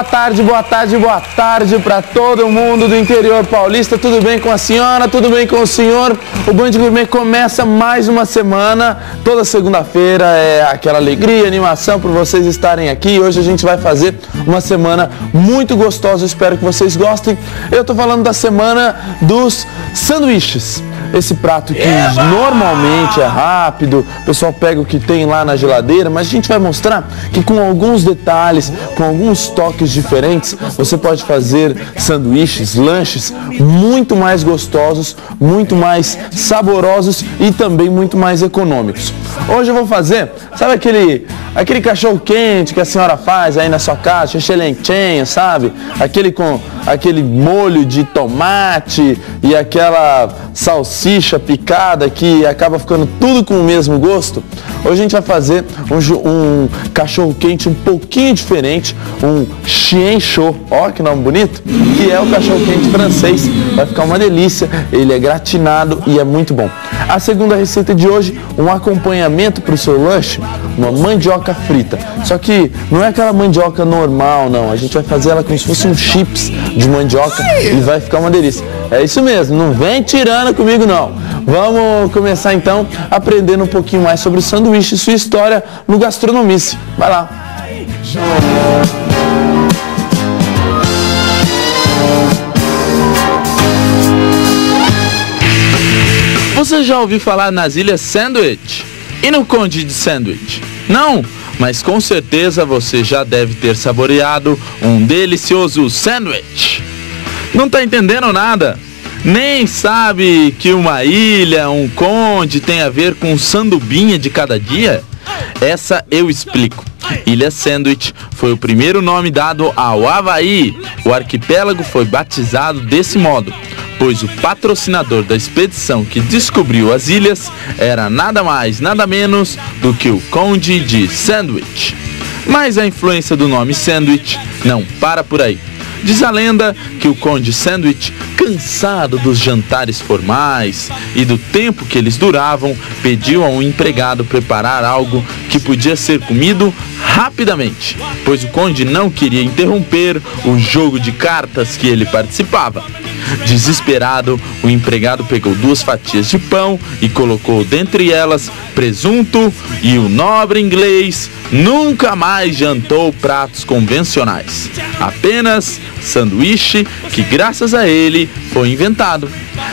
Boa tarde, boa tarde, boa tarde para todo mundo do interior paulista. Tudo bem com a senhora? Tudo bem com o senhor? O Band Gourmet começa mais uma semana. Toda segunda-feira é aquela alegria, animação por vocês estarem aqui. Hoje a gente vai fazer uma semana muito gostosa. Espero que vocês gostem. Eu tô falando da semana dos sanduíches. Esse prato que normalmente é rápido, o pessoal pega o que tem lá na geladeira, mas a gente vai mostrar que com alguns detalhes, com alguns toques diferentes, você pode fazer sanduíches, lanches muito mais gostosos, muito mais saborosos e também muito mais econômicos. Hoje eu vou fazer, sabe aquele cachorro quente que a senhora faz aí na sua casa, xixelentinho, sabe? Aquele com aquele molho de tomate e aquela salsicha picada que acaba ficando tudo com o mesmo gosto. Hoje a gente vai fazer um cachorro quente um pouquinho diferente, um chien chaud, ó que nome bonito, que é o cachorro quente francês. Vai ficar uma delícia, ele é gratinado e é muito bom. A segunda receita de hoje, um acompanhamento para o seu lanche, uma mandioca frita. Só que não é aquela mandioca normal, não. A gente vai fazer ela como se fosse um chips de mandioca e vai ficar uma delícia. É isso mesmo, não vem tirando comigo não. Vamos começar então aprendendo um pouquinho mais sobre o sanduíche e sua história no Gastronomice. Vai lá. Você já ouviu falar nas Ilhas Sandwich? E no Conde de Sandwich? Não? Mas com certeza você já deve ter saboreado um delicioso sanduíche. Não tá entendendo nada? Nem sabe que uma ilha, um conde tem a ver com sandubinha de cada dia? Essa eu explico. Ilha Sandwich foi o primeiro nome dado ao Havaí. O arquipélago foi batizado desse modo, pois o patrocinador da expedição que descobriu as ilhas era nada mais, nada menos do que o Conde de Sandwich. Mas a influência do nome Sandwich não para por aí. Diz a lenda que o Conde Sandwich, cansado dos jantares formais e do tempo que eles duravam, pediu a um empregado preparar algo que podia ser comido rapidamente, pois o conde não queria interromper o jogo de cartas que ele participava. Desesperado, o empregado pegou 2 fatias de pão e colocou dentre elas presunto, e o nobre inglês nunca mais jantou pratos convencionais, apenas sanduíche, que graças a ele foi inventado.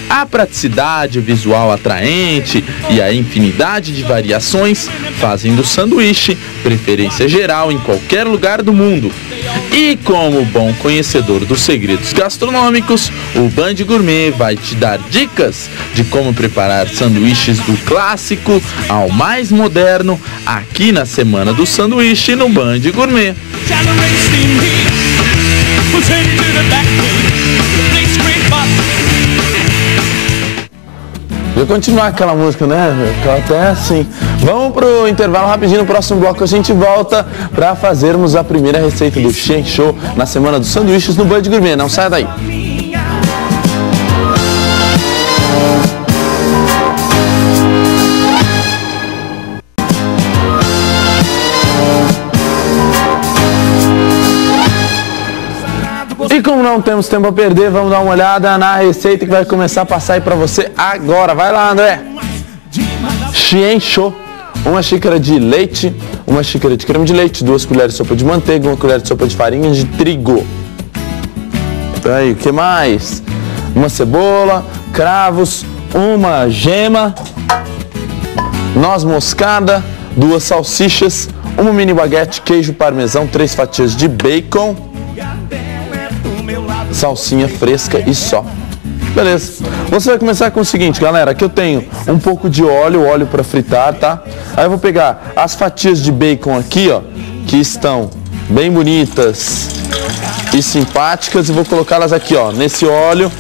A praticidade visual atraente e a infinidade de variações fazem do sanduíche preferência geral em qualquer lugar do mundo. E como bom conhecedor dos segredos gastronômicos, o Band Gourmet vai te dar dicas de como preparar sanduíches do clássico ao mais moderno aqui na Semana do Sanduíche no Band Gourmet. Vou continuar aquela música, né? Até assim. Vamos pro intervalo rapidinho. No próximo bloco a gente volta para fazermos a primeira receita do chien chaud na Semana dos Sanduíches no Band Gourmet. Não saia daí. E como não temos tempo a perder, vamos dar uma olhada na receita que vai começar a passar aí pra você agora. Vai lá, André! Chien chaud, 1 xícara de leite, 1 xícara de creme de leite, 2 colheres de sopa de manteiga, 1 colher de sopa de farinha de trigo. Aí, o que mais? Uma cebola, cravos, uma gema, noz moscada, 2 salsichas, uma mini baguete, queijo parmesão, 3 fatias de bacon, salsinha fresca e só. Beleza. Você vai começar com o seguinte, galera. Aqui eu tenho um pouco de óleo para fritar, tá? Aí eu vou pegar as fatias de bacon aqui, ó, que estão bem bonitas e simpáticas, e vou colocá-las aqui, ó, nesse óleo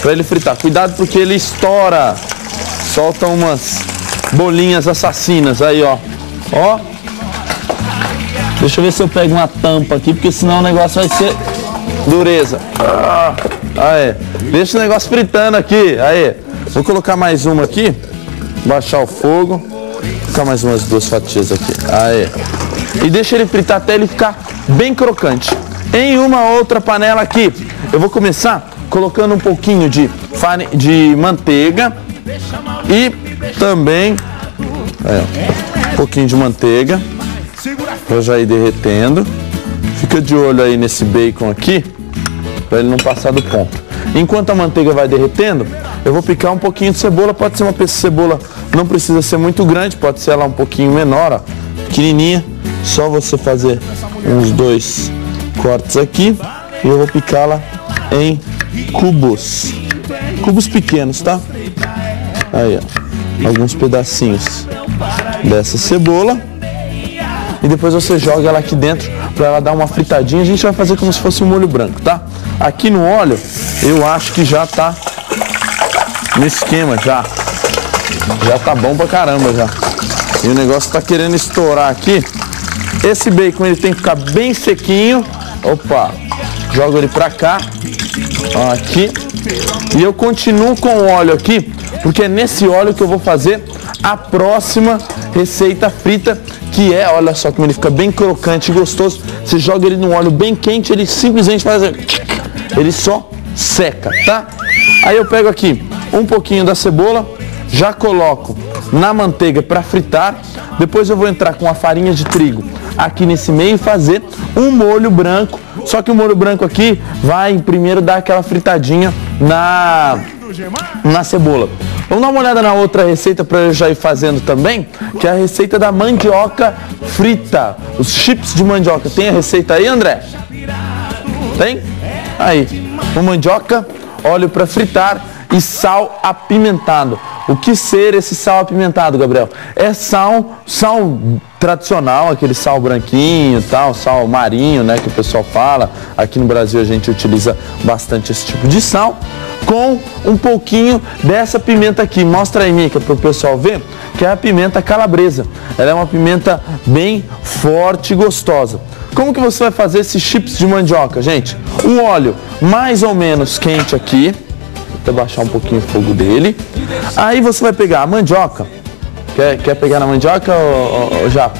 para ele fritar. Cuidado porque ele estoura. Solta umas bolinhas assassinas aí, ó. Ó. Deixa eu ver se eu pego uma tampa aqui, porque senão o negócio vai ser dureza. Aí, deixa o negócio fritando aqui. Aí, vou colocar mais uma aqui, baixar o fogo, colocar mais umas 2 fatias aqui. Aí, e deixa ele fritar até ele ficar bem crocante. Em uma outra panela aqui, eu vou começar colocando um pouquinho de manteiga e também um pouquinho de manteiga para já ir derretendo. Fica de olho aí nesse bacon aqui para ele não passar do ponto. Enquanto a manteiga vai derretendo, eu vou picar um pouquinho de cebola. Pode ser uma cebola, não precisa ser muito grande, pode ser ela um pouquinho menor, ó, pequenininha. Só você fazer uns 2 cortes aqui e eu vou picá-la em cubos pequenos, tá? Aí, ó, alguns pedacinhos dessa cebola e depois você joga ela aqui dentro para ela dar uma fritadinha. A gente vai fazer como se fosse um molho branco, tá? Aqui no óleo eu acho que já tá no esquema, já tá bom pra caramba já. E o negócio tá querendo estourar aqui. Esse bacon ele tem que ficar bem sequinho. Opa, jogo ele pra cá, ó, aqui. E eu continuo com o óleo aqui, porque é nesse óleo que eu vou fazer a próxima receita frita, que é, olha só como ele fica bem crocante e gostoso. Você joga ele num óleo bem quente, ele simplesmente faz, ele só seca, tá? Aí eu pego aqui um pouquinho da cebola, já coloco na manteiga para fritar. Depois eu vou entrar com a farinha de trigo aqui nesse meio e fazer um molho branco. Só que o molho branco aqui vai primeiro dar aquela fritadinha na cebola. Vamos dar uma olhada na outra receita para eu já ir fazendo também, que é a receita da mandioca frita, os chips de mandioca. Tem a receita aí, André? Tem? Aí, uma mandioca, óleo para fritar e sal apimentado. O que ser esse sal apimentado, Gabriel? É sal tradicional, aquele sal branquinho, tal, sal marinho, né, que o pessoal fala. Aqui no Brasil a gente utiliza bastante esse tipo de sal, com um pouquinho dessa pimenta aqui. Mostra aí, Mica, para o pessoal ver, que é a pimenta calabresa. Ela é uma pimenta bem forte e gostosa. Como que você vai fazer esses chips de mandioca, gente? O óleo mais ou menos quente aqui. Vou baixar um pouquinho o fogo dele. Aí você vai pegar a mandioca. Quer pegar na mandioca ou já?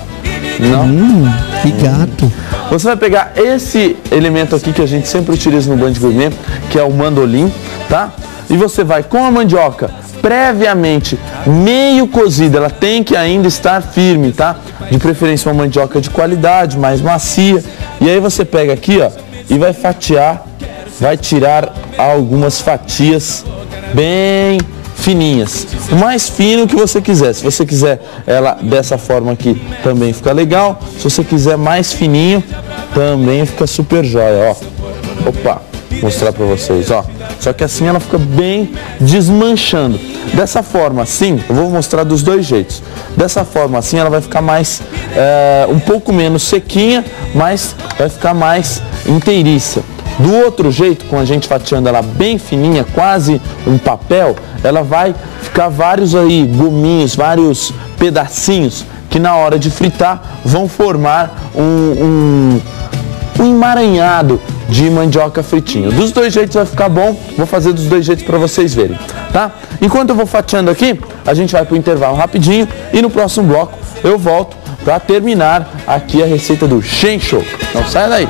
Não? Que gato. Você vai pegar esse elemento aqui que a gente sempre utiliza no Band Gourmet, que é o mandolim, tá? E você vai com a mandioca previamente meio cozida, ela tem que ainda estar firme, tá? De preferência uma mandioca de qualidade, mais macia. E aí você pega aqui, ó, e vai fatiar, vai tirar algumas fatias bem fininhas, o mais fino que você quiser. Se você quiser ela dessa forma aqui, também fica legal. Se você quiser mais fininho, também fica super jóia, ó. Opa, vou mostrar pra vocês, ó. Só que assim ela fica bem desmanchando. Dessa forma assim, eu vou mostrar dos dois jeitos. Dessa forma assim ela vai ficar mais, um pouco menos sequinha, mas vai ficar mais inteiriça. Do outro jeito, com a gente fatiando ela bem fininha, quase um papel, ela vai ficar vários aí gominhos, vários pedacinhos que na hora de fritar vão formar um emaranhado de mandioca fritinho. Dos dois jeitos vai ficar bom, vou fazer dos dois jeitos para vocês verem, tá? Enquanto eu vou fatiando aqui, a gente vai para o intervalo rapidinho e no próximo bloco eu volto para terminar aqui a receita do Shenshou. Não sai daí!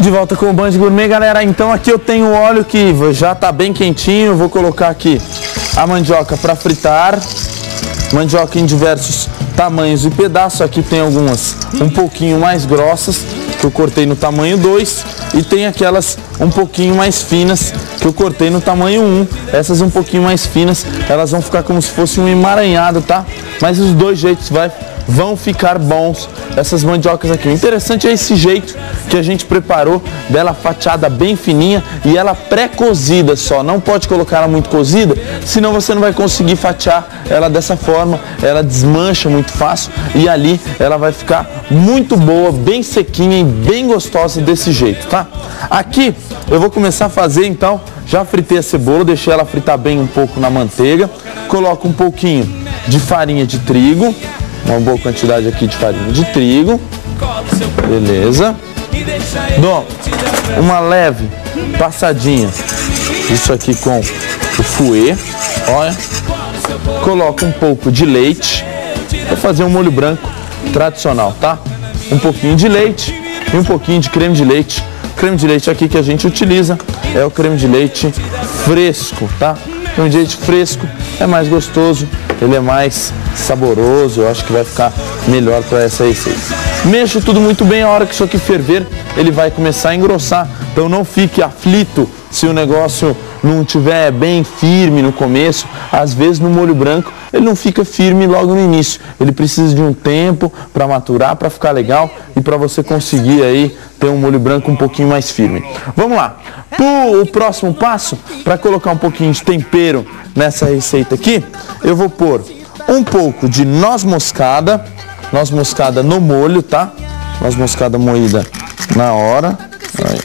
De volta com o Band Gourmet, galera. Então aqui eu tenho o óleo que já está bem quentinho. Vou colocar aqui a mandioca para fritar. Mandioca em diversos tamanhos e pedaços. Aqui tem algumas um pouquinho mais grossas, que eu cortei no tamanho 2. E tem aquelas um pouquinho mais finas, que eu cortei no tamanho 1. Essas um pouquinho mais finas, elas vão ficar como se fosse um emaranhado, tá? Mas os dois jeitos vão ficar bons, essas mandiocas aqui. O interessante é esse jeito que a gente preparou dela fatiada bem fininha e ela pré-cozida só. Não pode colocar ela muito cozida, senão você não vai conseguir fatiar ela dessa forma. Ela desmancha muito fácil e ali ela vai ficar muito boa, bem sequinha e bem gostosa desse jeito, tá? Aqui eu vou começar a fazer então. Já fritei a cebola, deixei ela fritar bem um pouco na manteiga. Coloco um pouquinho de farinha de trigo. Uma boa quantidade aqui de farinha de trigo. Beleza. Dou uma leve passadinha isso aqui com o fouet, olha. Coloco um pouco de leite para fazer um molho branco tradicional, tá? Um pouquinho de leite e um pouquinho de creme de leite. O creme de leite aqui que a gente utiliza é o creme de leite fresco, tá? O creme de leite fresco é mais gostoso, ele é mais saboroso, eu acho que vai ficar melhor para essa receita. Mexo tudo muito bem, a hora que isso aqui ferver, ele vai começar a engrossar, então não fique aflito se o negócio não estiver bem firme no começo. Às vezes no molho branco ele não fica firme logo no início, ele precisa de um tempo para maturar, para ficar legal e para você conseguir aí ter um molho branco um pouquinho mais firme. Vamos lá, o próximo passo, para colocar um pouquinho de tempero nessa receita aqui, eu vou pôr um pouco de noz moscada no molho, tá? Noz moscada moída na hora, aí.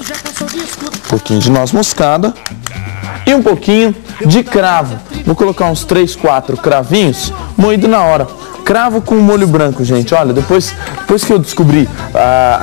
Um pouquinho de noz moscada e um pouquinho de cravo. Vou colocar uns 3, 4 cravinhos moído na hora. Cravo com molho branco, gente. Olha, depois que eu descobri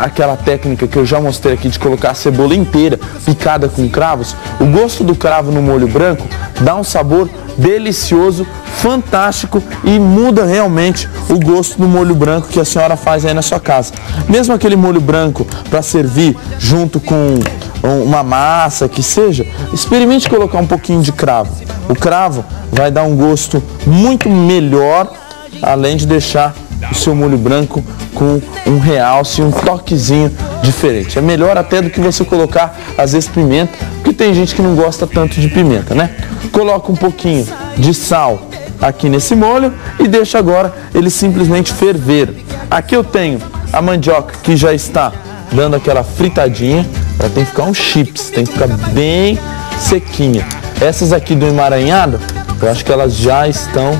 aquela técnica que eu já mostrei aqui de colocar a cebola inteira picada com cravos, o gosto do cravo no molho branco dá um sabor delicioso, fantástico e muda realmente o gosto do molho branco que a senhora faz aí na sua casa. Mesmo aquele molho branco para servir junto com uma massa que seja, experimente colocar um pouquinho de cravo. O cravo vai dar um gosto muito melhor, além de deixar o seu molho branco com um realce, um toquezinho diferente. É melhor até do que você colocar, às vezes, pimenta, porque tem gente que não gosta tanto de pimenta, né? Coloca um pouquinho de sal aqui nesse molho e deixa agora ele simplesmente ferver. Aqui eu tenho a mandioca que já está dando aquela fritadinha, ela tem que ficar um chips, tem que ficar bem sequinha. Essas aqui do emaranhado, eu acho que elas já estão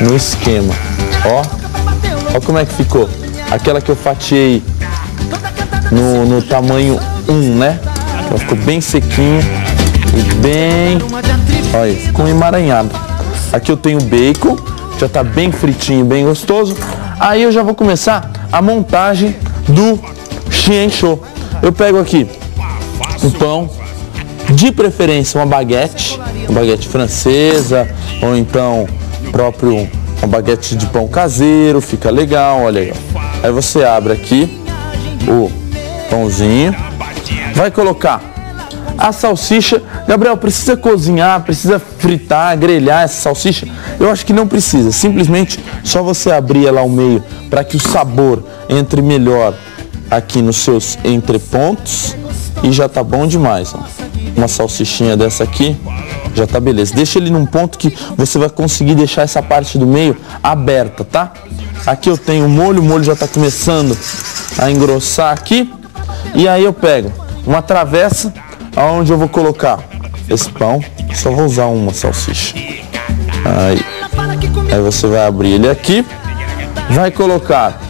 no esquema. Ó como é que ficou. Aquela que eu fatiei no tamanho 1, né? Ela ficou bem sequinha e bem... Olha, ficou emaranhado. Aqui eu tenho bacon, já tá bem fritinho, bem gostoso. Aí eu já vou começar a montagem do xianxô. Eu pego aqui um pão, de preferência uma baguete francesa, ou então próprio uma baguete de pão caseiro, fica legal, olha aí. Aí você abre aqui o pãozinho, vai colocar a salsicha. Gabriel, precisa cozinhar, precisa fritar, grelhar essa salsicha? Eu acho que não precisa, simplesmente só você abrir ela ao meio para que o sabor entre melhor aqui nos seus entrepontos e já tá bom demais, ó. Uma salsichinha dessa aqui já tá beleza. Deixa ele num ponto que você vai conseguir deixar essa parte do meio aberta, tá? Aqui eu tenho o molho já tá começando a engrossar aqui. E aí eu pego uma travessa onde eu vou colocar esse pão. Só vou usar uma salsicha. Aí você vai abrir ele aqui, vai colocar.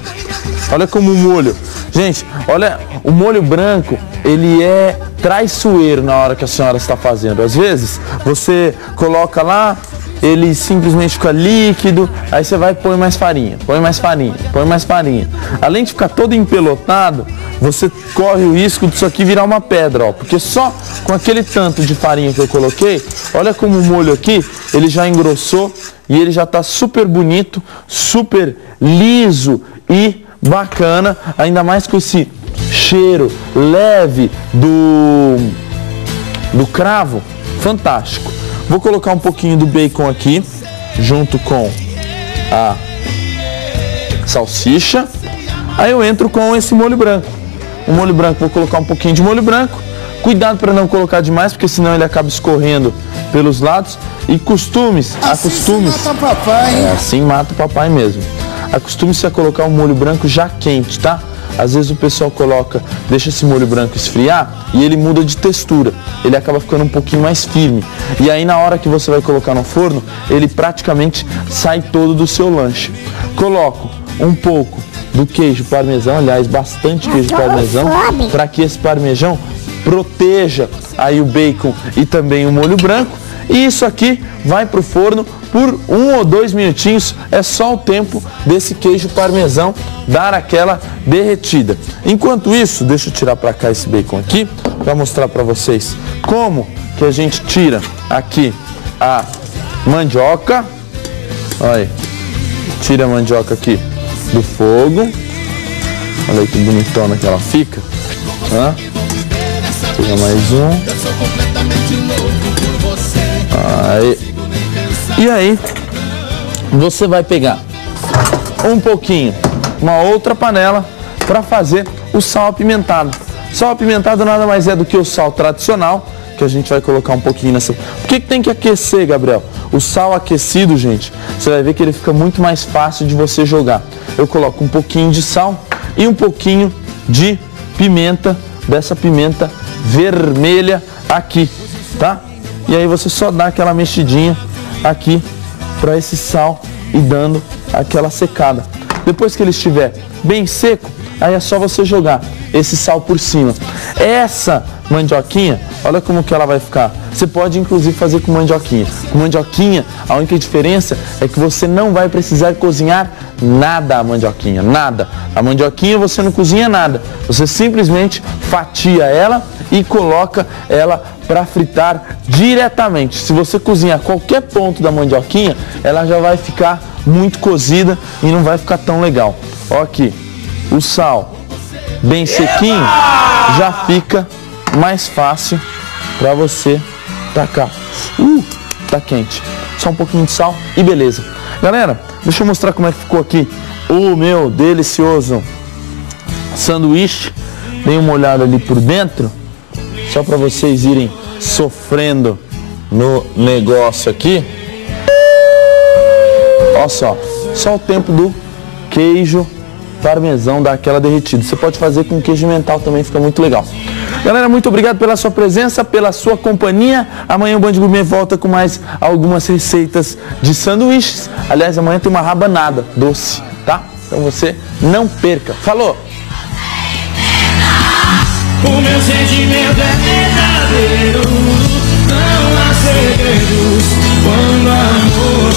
Olha como o molho, gente, olha, o molho branco, ele é traiçoeiro na hora que a senhora está fazendo. Às vezes você coloca lá, ele simplesmente fica líquido, aí você vai e põe mais farinha, põe mais farinha, põe mais farinha. Além de ficar todo empelotado, você corre o risco disso aqui virar uma pedra, ó, porque só com aquele tanto de farinha que eu coloquei, olha como o molho aqui, ele já engrossou e ele já está super bonito, super liso e bacana, ainda mais com esse cheiro leve do cravo, fantástico. Vou colocar um pouquinho do bacon aqui, junto com a salsicha. Aí eu entro com esse molho branco. O molho branco, vou colocar um pouquinho de molho branco. Cuidado para não colocar demais, porque senão ele acaba escorrendo pelos lados. E acostume-se. Assim mata o papai mesmo. Acostume-se a colocar o molho branco já quente, tá? Às vezes o pessoal deixa esse molho branco esfriar e ele muda de textura. Ele acaba ficando um pouquinho mais firme. E aí na hora que você vai colocar no forno, ele praticamente sai todo do seu lanche. Coloco um pouco do queijo parmesão, aliás, bastante queijo parmesão, para que esse parmesão proteja aí o bacon e também o molho branco. E isso aqui vai para o forno por 1 ou 2 minutinhos, é só o tempo desse queijo parmesão dar aquela derretida. Enquanto isso, deixa eu tirar para cá esse bacon aqui, para mostrar para vocês como que a gente tira aqui a mandioca. Olha aí, tira a mandioca aqui do fogo. Olha aí que bonitona que ela fica. Pega mais um. Aí. E aí, você vai pegar um pouquinho, uma outra panela para fazer o sal apimentado. Sal apimentado nada mais é do que o sal tradicional, que a gente vai colocar um pouquinho nessa. Por que tem que aquecer, Gabriel? O sal aquecido, gente, você vai ver que ele fica muito mais fácil de você jogar. Eu coloco um pouquinho de sal e um pouquinho de pimenta, dessa pimenta vermelha aqui, tá? E aí você só dá aquela mexidinha aqui para esse sal e dando aquela secada. Depois que ele estiver bem seco, aí é só você jogar esse sal por cima. Essa mandioquinha, olha como que ela vai ficar. Você pode inclusive fazer com mandioquinha. Com mandioquinha, a única diferença é que você não vai precisar cozinhar nada a mandioquinha, nada. A mandioquinha você não cozinha nada. Você simplesmente fatia ela e coloca ela para fritar diretamente. Se você cozinhar qualquer ponto da mandioquinha, ela já vai ficar muito cozida e não vai ficar tão legal. Ó aqui, o sal bem sequinho já fica mais fácil para você tacar. Tá quente. Só um pouquinho de sal e beleza. Galera, deixa eu mostrar como é que ficou aqui o meu delicioso sanduíche. Dei uma olhada ali por dentro, só para vocês irem sofrendo no negócio aqui. Olha só o tempo do queijo parmesão dar aquela derretida. Você pode fazer com queijo mental também, fica muito legal. Galera, muito obrigado pela sua presença, pela sua companhia. Amanhã o Band Gourmet volta com mais algumas receitas de sanduíches. Aliás, amanhã tem uma rabanada doce, tá? Então você não perca. Falou! O meu sentimento é verdadeiro, não há segredos quando o amor